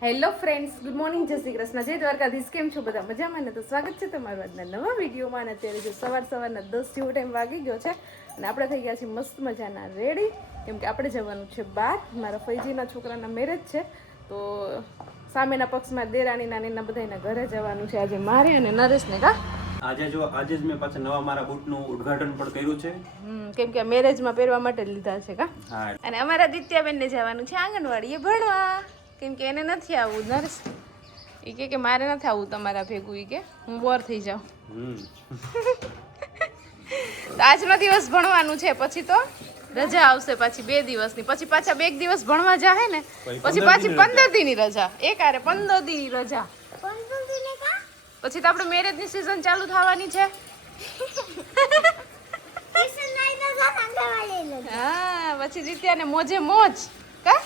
Hello friends, good morning, જય શ્રી કૃષ્ણ, જય દ્વારકાધીશ. કેમ છો બધા? મજામાં ને? તો સ્વાગત છે તમારું આજના નવા વિડીયોમાં. અને અત્યારે જો સવારના 10 જેવો ટાઈમ વાગી ગયો છે અને આપણે થઈ ગયા છીએ મસ્ત મજાના રેડી, કેમ કે આપણે જવાનું છે બહાર. મારા ફૈજીના છોકરાના મેરેજ છે, તો સામેના પક્ષમાં દેરાણી નાનીના બધાના ઘરે જવાનું છે આજે મારે અને નરેશને. આજે જ મેં પાછા નવા મારા બૂટનું ઉદ્ઘાટન પણ કર્યું છે. કેમ કે મેરેજમાં પહેરવા માટે જ લીધા છે કા. હા. અને અમારા દિત્યાબેનને જવાનું છે આંગણવાડીએ ભણવા, કેમ કે એને નથી આવવું. નરેશ એ કે મારે નથી આવવું તમારા ભેગું, એ કે હું બોર થઈ જાઉં. તો આજનો દિવસ ભણવાનું છે, પછી તો રજા આવશે પાછી 2 દિવસની, પછી પાછા 2 દિવસ ભણવા જાહે ને, પછી પાછી 15 દીની રજા. એક આરે 15 દીની રજા, પછી તો આપણે મેરેજની સીઝન ચાલુ થવાની છે. હા, પછી જીત્યા ને મોજે મોજ કા.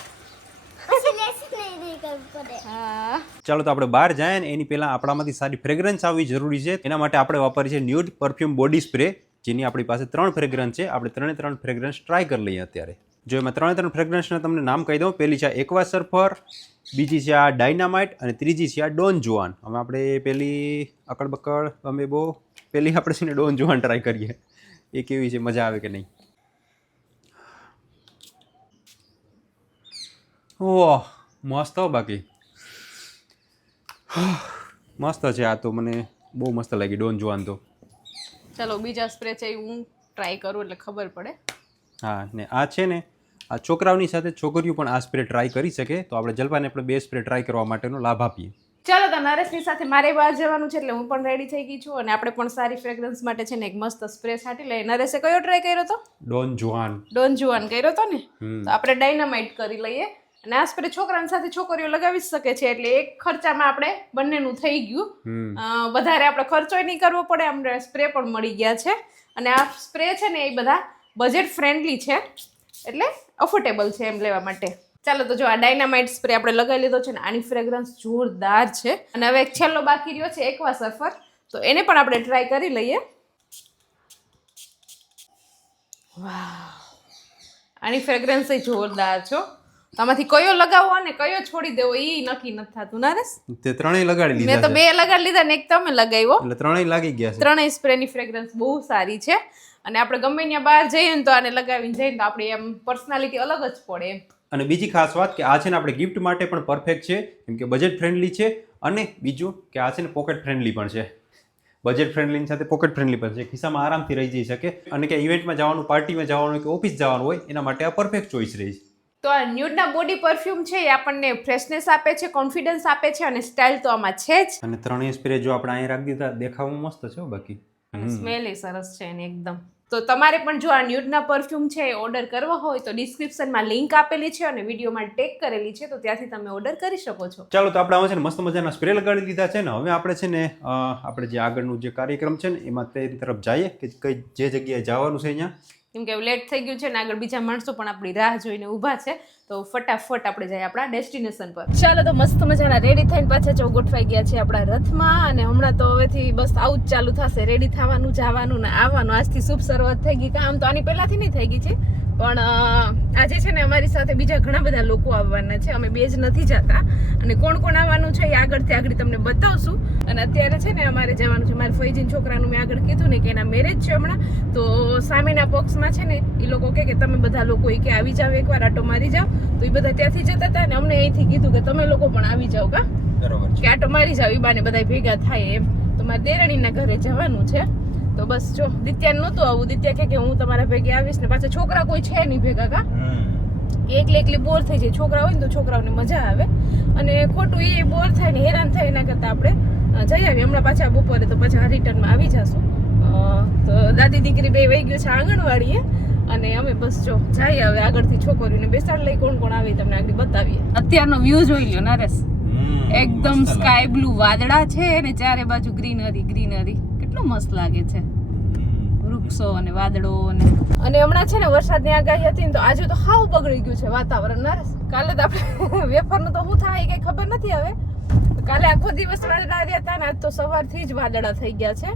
ચાલો તો આપણે બહાર જાય ને એની પહેલા આપણામાંથી સારી ફ્રેગ્રન્સ આવવી જરૂરી છે. એના માટે આપણે વાપરીએ છીએ ન્યૂડ પરફ્યુમ બોડી સ્પ્રે, જેની આપણી પાસે 3 ફ્રેગ્રન્સ છે. આપણે 3 ફ્રેગ્રન્સ ટ્રાય કરી લઈએ અત્યારે. જો એમાં 3 ફ્રેગ્રન્સના તમને નામ કહી દઉં. પહેલી છે એક્વા સર્ફર, બીજી છે આ ડાયનામાઇટ અને ત્રીજી છે આ ડોન જુઆન. હવે આપણે પેલી અકડ બકડ અમે બહુ પેલી આપણે છે ને ડોન જુઆન ટ્રાય કરીએ, એ કેવી છે, મજા આવે કે નહીં. ઓહ મસ્ત હો, બાકી મસ્ત છે આ તો, મને બહુ મસ્ત લાગી ડોન જુઆન તો. ચલો બીજા સ્પ્રે છે હું ટ્રાય કરું એટલે ખબર પડે. હા, ને આ છે ને આ છોકરાઓની સાથે છોકરીઓ પણ આ સ્પ્રે ટ્રાય કરી શકે. તો આપણે જલપાને આપણે 2 સ્પ્રે ટ્રાય કરવા માટેનો લાભ આપીએ. ચાલો તો નરેશની સાથે મારે બહાર જવાનું છે એટલે હું પણ રેડી થઈ ગઈ છું, અને આપણે પણ સારી ફ્રેગ્રન્સ માટે છે ને એક મસ્ત સ્પ્રે છાંટી લઈએ. નરેશે કયો ટ્રાય કર્યો હતો? Don Juan. ડોન જુઆન કર્યો હતો ને, તો આપણે ડાયનામાઇટ કરી લઈએ. અને આ સ્પ્રે છોકરાની સાથે છોકરીઓ લગાવી શકે છે, એટલે એક ખર્ચામાં આપણે બંનેનું થઈ ગયું. વધારે આપણે ખર્ચો નહીં કરવો પડે, અમને સ્પ્રે પણ મળી ગયા છે. અને આ સ્પ્રે છે ને એ બધા બજેટ ફ્રેન્ડલી છે, એટલે અફોર્ડેબલ છે એમ લેવા માટે. ચાલો તો જો આ ડાયનામાઇટ સ્પ્રે આપણે લગાવી લીધો છે ને, આની ફ્રેગ્રન્સ જોરદાર છે. અને હવે એક છેલ્લો બાકી રહ્યો છે એક્વા સર્ફર, તો એને પણ આપણે ટ્રાય કરી લઈએ. વાહ, આની ફ્રેગ્રન્સ એ જોરદાર છે. આમાંથી કયો લગાવવો અને કયો છોડી દેવો એ નક્કી નથી થતું. નરેશ તે ત્રણેય લગાડી લીધા. મેં તો 2 લગાડી લીધા ને એક તમે લગાવ્યો, એટલે ત્રણેય લાગી ગયા છે. ત્રણેય સ્પ્રેની ફ્રેગ્રન્સ બહુ સારી છે. અને આપણે ગમે ત્યાં બહાર જઈએ ને તો આને લગાવીને જઈએ તો આપણી એમ પર્સનાલિટી અલગ જ પડે એમ. અને બીજી ખાસ વાત કે આ છે ને આપણે ગિફ્ટ માટે પણ પરફેક્ટ છે, કેમ કે બજેટ ફ્રેન્ડલી છે. અને બીજું કે આ છે ને પોકેટ ફ્રેન્ડલી પણ છે. બજેટ ફ્રેન્ડલી સાથે પોકેટ ફ્રેન્ડલી પણ છે, ખિસ્સામાં આરામથી રહી જઈ શકે. અને કે ઇવેન્ટમાં જવાનું, પાર્ટીમાં જવાનું કે ઓફિસ જવાનું હોય એના માટે આ પરફેક્ટ ચોઈસ રહી છે. તો આ ન્યૂડના બોડી પરફ્યુમ છે એ આપણને ફ્રેશનેસ આપે છે, કોન્ફિડન્સ આપે છે, અને સ્ટાઇલ તો આમાં છે જ. અને ત્રણેય સ્પ્રે જો આપણે અહીં રાખી દીધા, દેખાવામાં મસ્ત છે બાકી સ્મેલ એ સરસ છે એની એકદમ. તો તમારે પણ જો આ ન્યૂડના પરફ્યુમ છે એ ઓર્ડર કરવા હોય તો ડિસ્ક્રિપ્શનમાં લિંક આપેલી છે અને વિડીયોમાં ટેગ કરેલી છે, તો ત્યાંથી તમે ઓર્ડર કરી શકો છો. ચાલો તો આપણે આમાં છે ને મસ્ત મજાના સ્પ્રે લગાડી દીધા છે ને. હવે આપણે છે ને આપણે જે આગળનું જે કાર્યક્રમ છે ને એમાં તે તરફ જઈએ કે કઈ જે જગ્યાએ જવાનું છે અહીંયા, કેમ કે લેટ થઈ ગયું છે ને આગળ બીજા માણસો પણ આપણી રાહ જોઈને ઊભા છે, તો ફટાફટ આપણે જઈએ આપણા ડેસ્ટિનેશન પર. ચાલો તો મસ્ત મજાના રેડી થઈને પાછા જો ગોઠવાઈ ગયા છે આપણા રથમાં. અને હમણાં તો હવેથી બસ આવું જ ચાલુ થશે, રેડી થવાનું, જવાનું ને આવવાનું. આજથી શુભ શરૂઆત થઈ ગઈ. કામ તો આની પહેલાથી નહીં થઈ ગઈ છે, પણ આજે છે ને અમારી સાથે બીજા ઘણા બધા લોકો આવવાના છે. અમે 2 જ નથી જતા, અને કોણ કોણ આવવાનું છે એ આગળ તમને બતાવશું. અને અત્યારે છે ને અમારે જવાનું છે મારા ફૈજીન છોકરાનું. મેં આગળ કીધું ને કે એના મેરેજ છે હમણાં, તો સામેના પક્ષમાં છે ને એ લોકો કે તમે બધા લોકો એ કે આવી જાવ, એકવાર આટો મારી જાવ. તો એ બધા ત્યાંથી જતા હતા ને અમને અહીંથી કીધું કે તમે લોકો પણ આવી જાવ કા, કે આટો મારી જાવ, એ બાને બધા ભેગા થાય એમ. તો મારા દેરાણીના ઘરે જવાનું છે. તો બસ જો દિત્યા નહોતું આવું, દિત્યા કે હું તમારા ભેગે આવીશ ને. પાછા છોકરા કોઈ છે નહીં ભેગા કા, એકલી બોર થઈ જાય. છોકરા હોય ને તો છોકરાઓને મજા આવે, અને ખોટું એ બોર થાય ને હેરાન થાય એના કરતાં આપણે જઈ આવીએ. હમણાં પાછા બપોરે તો પાછા રિટર્નમાં આવી જશું. તો દાદી દીકરી 2 વહી ગયું છે આંગણવાડીએ, અને અમે બસ જો જઈએ હવે આગળથી છોકરીઓને બેસાડ લઈ. કોણ કોણ આવી તમને આગળ બતાવીએ. અત્યારનો વ્યૂ જોઈ લ્યો નરેશ, એકદમ સ્કાય બ્લુ વાદળા છે અને ચારે બાજુ ગ્રીનરી ગ્રીનરી. કેટલું મસ્ત લાગે છે, વૃક્ષો અને વાદળો. અને હમણાં છે ને વરસાદની આગાહી હતી ને, તો આજે તો હાવ બગડી ગયું છે વાતાવરણ. નરેશ કાલે તો આપણે વેફરનું તો શું થાય કઈ ખબર નથી હવે. કાલે આખો દિવસ વાદળા રહ્યા હતા ને આજ તો સવારથી જ વાદળા થઈ ગયા છે.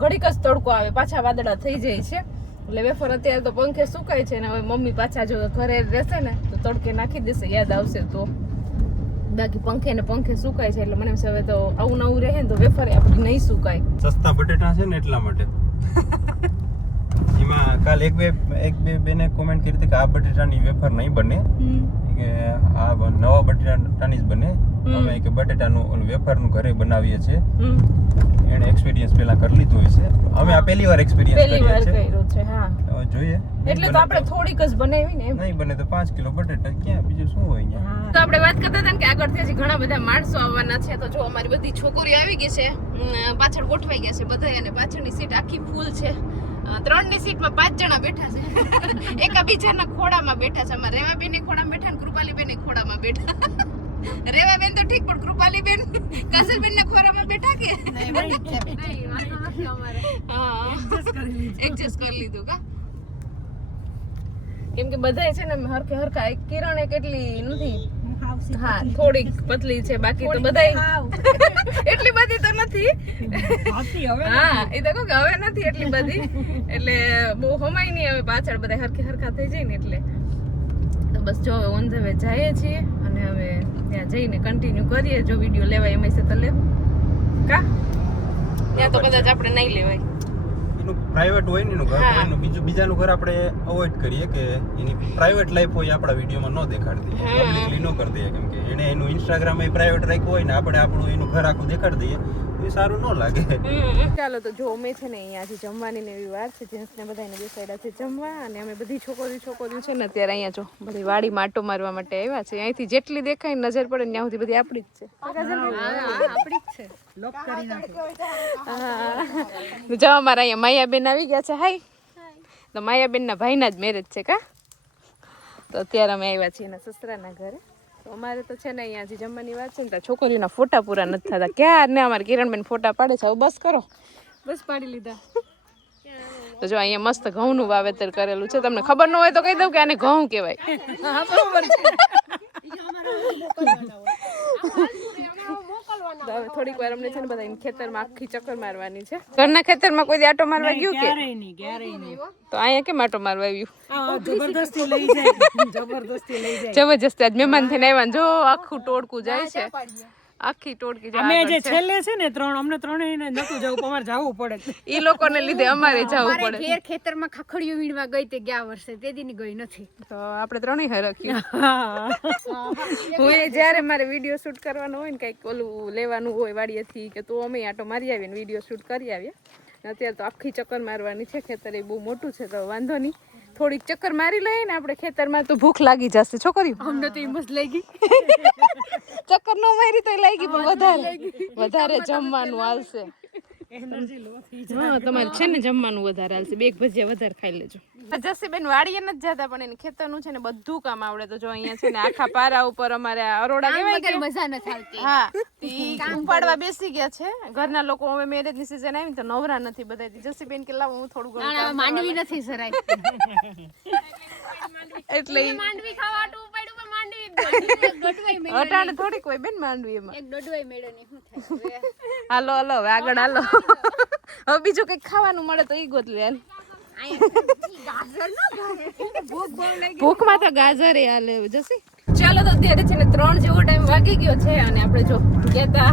ઘડીક જ તડકો આવે, પાછા વાદળા થઈ જાય છે. એટલે વેફર અત્યારે તો પંખે સુકાય છે ને હવે મમ્મી પાછા જો ઘરે રહેશે ને તો તડકે નાખી દેશે, યાદ આવશે તો. બાકી પંખે ને પંખે સુકાય છે એટલે મને એમ છે હવે તો આવું નવું રહે ને તો વેફર આપણી નહીં સુકાય. સસ્તા બટેટા છે ને એટલા માટે. એમાં કાલ એક બે બેને કોમેન્ટ કરી હતી કે આ બટેટાની વેફર નહીં બને, કે આ નવા બટેટાની જ બને. અમે કે બટેટાનું વેફરનું ઘરે બનાવીએ છીએ. એને એક્સપીરિયન્સ પહેલા કરી લીધું હોય છે. અમે આ પહેલી વાર એક્સપીરિયન્સ કર્યો છે. હા હવે જોઈએ. એટલે તો આપણે થોડીક જ બનાવી ને. નહીં બને તો 5 કિલો બટેટા ક્યાં બીજું શું હોય અહીંયા. તો આપણે વાત કરતા હતા ને કે આગળથી હજી ઘણા બધા માણસો આવવાના છે. તો જો અમારી બધી છોકરીઓ આવી ગઈ છે, પાછળ ગોઠવાઈ ગયા છે બધા, અને પાછળની સીટ આખી ફૂલ છે. 3ની સીટમાં 5 જણા બેઠા છે. એકાબીજાના ખોડામાં બેઠા છે. અમારે રેવાબેન ખોડામાં બેઠા ને કૃપાલીબેન ખોડામાં બેઠા. રેવાબેન તો ઠીક, પણ કૃપાલીબેન કાજલબેન ના ખોરામાં બેઠા કે એડજસ્ટ કરી લીધું કા. કેમ કે બધા છે ને હરખે હરખા. એક કિરણ કેટલી નથી, હા થોડીક પતલી છે, બાકી તો બધા એટલી બધી તો નથી. હા એ તો કહું કે હવે નથી એટલી બધી, એટલે બહુ હમાય નહીં હવે પાછળ બધા હરખે હરખા થઈ જાય ને એટલે. તો બસ જો ઓન ધ વે જઈએ છીએ અને હવે ત્યાં જઈને કન્ટિન્યુ કરીએ. જો વિડીયો લેવાય એમાં છે તો લેવું કા, ત્યાં તો કદાચ આપણે નહીં લેવાય. એનું પ્રાઇવેટ હોય ને એનું ઘર હોય એનું બીજાનું ઘર આપણે અવોઇડ કરીએ કે એની પ્રાઇવેટ લાઈફ હોય આપણા વિડીયોમાં ન દેખાડી દઈએ, પબ્લિકલી ન કરી દઈએ. કેમ કે એને એનું ઇન્સ્ટાગ્રામ એ પ્રાઇવેટ રાખ્યું હોય ને આપણે આપણું એનું ઘર આખું દેખાડી દઈએ તો એ સારું ન લાગે. ચાલો તો જો અમે છે ને અહીંયાથી જમવાની ને એવી વાર છે, જેન્ટ્સને બધાને બેસાડ્યા છે જમવા, અને અમે બધી છોકરીઓ છે ને અત્યારે અહીંયા જો બધી વાડીમાં આટો મારવા માટે આવ્યા છે. અહીંથી જેટલી દેખાય નજર પડે ત્યાં સુધી બધી આપણી જ છે. આપણી જ છે. જો અમારા અહીંયા માયાબેન આવી ગયા છે. હાય. તો માયાબેનના ભાઈના જ મેરેજ છે કા. તો અત્યારે અમે આવ્યા છીએ એના સસરાના ઘરે. તો અમારે તો છે ને અહીંયાથી જમવાની વાત છે ને ત્યાં છોકરીઓના ફોટા પૂરા નથી થતા. ક્યાં ને અમારે કિરણબેન ફોટા પાડે છે. હવે બસ કરો, બસ પાડી લીધા. તો જો અહીંયા મસ્ત ઘઉંનું વાવેતર કરેલું છે. તમને ખબર ન હોય તો કહી દઉં કે આને ઘઉં કહેવાય. હા બરોબર છે. થોડીક વાર અમને છે ને બધા ખેતરમાં આખી ચક્કર મારવાની છે. ઘરના ખેતરમાં કોઈ આટો મારવા ગયું કે તો અહીંયા કેમ આટો મારવા આવ્યું? જબરજસ્તી આજ મહેમાન થઈને આવ્યા. જો આખું ટોળકું જાય છે, આખી ટોળકી જાય. અમે જે છેલ્લે છે ને અમને ત્રણેયને નતું જવું, અમારે જવું પડે. ઈ લોકોને લીધે અમારે જવું પડે. ઘેર ખેતરમાં ખખડીઓ વીણવા ગઈ તે ગયા વર્ષે, તે દીની ગઈ નથી. તો આપણે ત્રણેય હરખ્યું. હું જ્યારે મારે વિડીયો શૂટ કરવાનો હોય ને કંઈક ઓલું લેવાનું હોય વાડીએથી કે તો અમે આટો મારી આવીએ ને વિડીયો શૂટ કરી આવીએ. અત્યારે તો આખી ચક્કર મારવાની છે. ખેતર એ બહુ મોટું છે તો વાંધો નહીં, થોડીક ચક્કર મારી લઈએ ને આપણે ખેતરમાં તો ભૂખ લાગી જશે. છોકરીઓ અમને તો એમ જ લઈ ગઈ. ચક્કર ન મારી તો લાગી, પણ વધારે જમવાનું હાલશે. હા તમારે છે ને જમવાનું વધારે હાલશે. 2 ભજીયા વધારે ખાઈ લેજો. જસીબેન વાડીએ નથી જતા પણ એને ખેતરનું છે ને બધું કામ આવડે. તો જો અહીંયા છે ને આખા પારા ઉપર અમારે અરોડા કહેવાય કે મજા નથી આવતી. હા ઈ ઉપાડવા બેસી ગયા છે. ઘરના લોકો હવે મેરેજ ની સીઝન આવી તો નવરા નથી બધા. જસીબેન કે લાવો હું થોડું ઘણું માંડવી નથી સરાય એટલે માંડવી ખાવાટું પડ્યું પણ માંડવી અટાણે થોડી કોઈ બેન માંડવી એમાં એક દોડવાય મેળો ને શું થાય. હાલો હાલો હવે આગળ હાલો. હવે બીજું કંઈક ખાવાનું મળે તો ઈ ગોતલી હાલ. ભૂખમાં તો ગાજર હાલે જસી. ચાલો તો અત્યારે છે ને 3 જેવો ટાઈમ વાગી ગયો છે અને આપણે જો ગયા હતા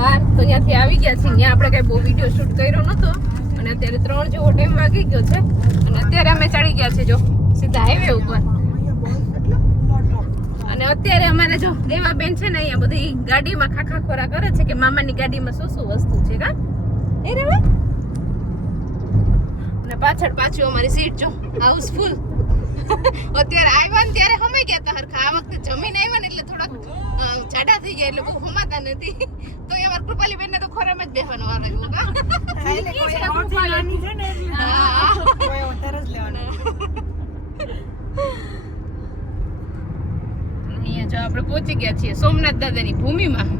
બહાર તો ત્યાંથી આવી ગયા છીએ. ત્યાં આપણે કઈ બહુ વિડીયો શૂટ કર્યો નતો અને અત્યારે 3 જેવો ટાઈમ વાગી ગયો છે અને અત્યારે અમે ચડી ગયા છે જો સીધા હાઈવે ઉપર. અને અત્યારે અમારે જો દેવાબેન છે ને અહીંયા બધી ગાડીમાં ખાખા ખોરા કરે છે કે મામાની ગાડીમાં શું શું વસ્તુ છે કા એ રેવા. અને પાછળ પાછું અમારી સીટ જો હાઉસફુલ. અત્યારે આવ્યા ને ત્યારે હમાઈ ગયા હતા હરખા. આ વખતે જમીન આવ્યા ને એટલે થોડાક જાડા થઈ ગયા એટલે બહુ હમાતા નથી. તો એ અમાર કૃપાલીબેન ને તો ખોરામાં જ બેહવાનો વારો આવ્યો કા. અહીંયા જો આપણે પહોંચી ગયા છીએ સોમનાથ દાદાની ભૂમિમાં.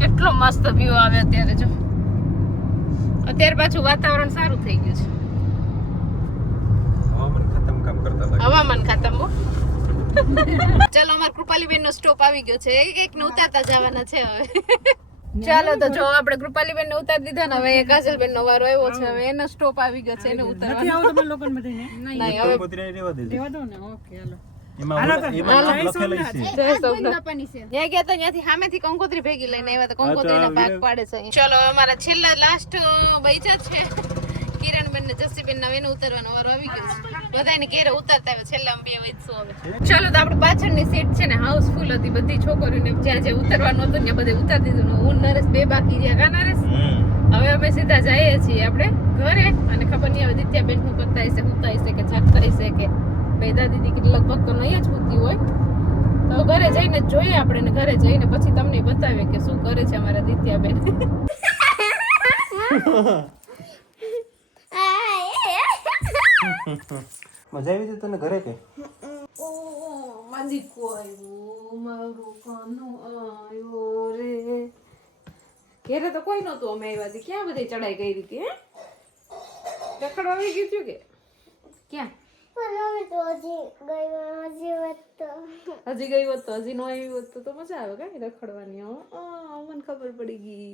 કેટલો મસ્ત વ્યૂ આવે અત્યારે જો. અત્યારે પાછું વાતાવરણ સારું થઈ ગયું છે. હવામાન ખાતમ ચાલો અમાર કૃપાલીબેન નો સ્ટોપ આવી ગયો છે. એક ને ઉતારતા જવાના છે હવે. ચાલો તો જો આપણે કૃપાલીબેન ને ઉતારી દીધા ને હવે કાજલબેન નો વારો આવ્યો છે. હવે એનો સ્ટોપ આવી ગયો છે એને ઉતારવાનો. નથી આવતો પણ લોકોને બધાને નહીં હવે રેવા દો ને. ઓકે હાલો એમાં લખેલું છે જય સોમનાથ. બાપાની છે ત્યાં ગયા તો ત્યાંથી સામેથી કંકોત્રી ભેગી લઈને આવ્યા તો કંકોત્રીના ભાગ પાડે છે અહીંયા. ચલો હવે અમારા છેલ્લા લાસ્ટ બૈચા છે કિરણબેન ને જસીબેન ના વેને ઉતારવાનો વારો આવી ગયો છે. બધાને ઘેરે ઉતારતા આવે છેલ્લા અમે 2 વૈચશું હવે. ચલો તો આપણી પાછળની સીટ છે ને હાઉસફુલ હતી, બધી છોકરીઓને જ્યાં જ્યાં ઉતારવાનું હતું ત્યાં બધે ઉતારી દીધું. હું નરેશ 2 બાકી રહ્યા. કા નરેશ? હવે અમે સીધા જઈએ છીએ આપણે ઘરે અને ખબર નહીં હવે દિત્યાબેન શું કરતા હશે, સૂતા હશે કે જાગતા હશે કે બેદા દીદી કે લગભગ તો નહીં જ સૂતી હોય. તો ઘરે જઈને જ જોઈએ આપણે ને ઘરે જઈને પછી તમને બતાવીએ કે શું કરે છે અમારા દિત્યાબેન. મજા આવી હતી તને ઘરે કે માદીકો આવ્યો મારું કાનું આવ્યો રે. ઘેરે તો કોઈ નહોતું અમે આવ્યા હતી. ક્યાં બધી ચડાઈ કરી હતી? હે રખડવા આવી ગયું હતું કે ક્યાં? હજી ગઈ હોત તો હજી નો આવી હોત તો મજા આવે કઈ રખડવાની. મને ખબર પડી ગઈ.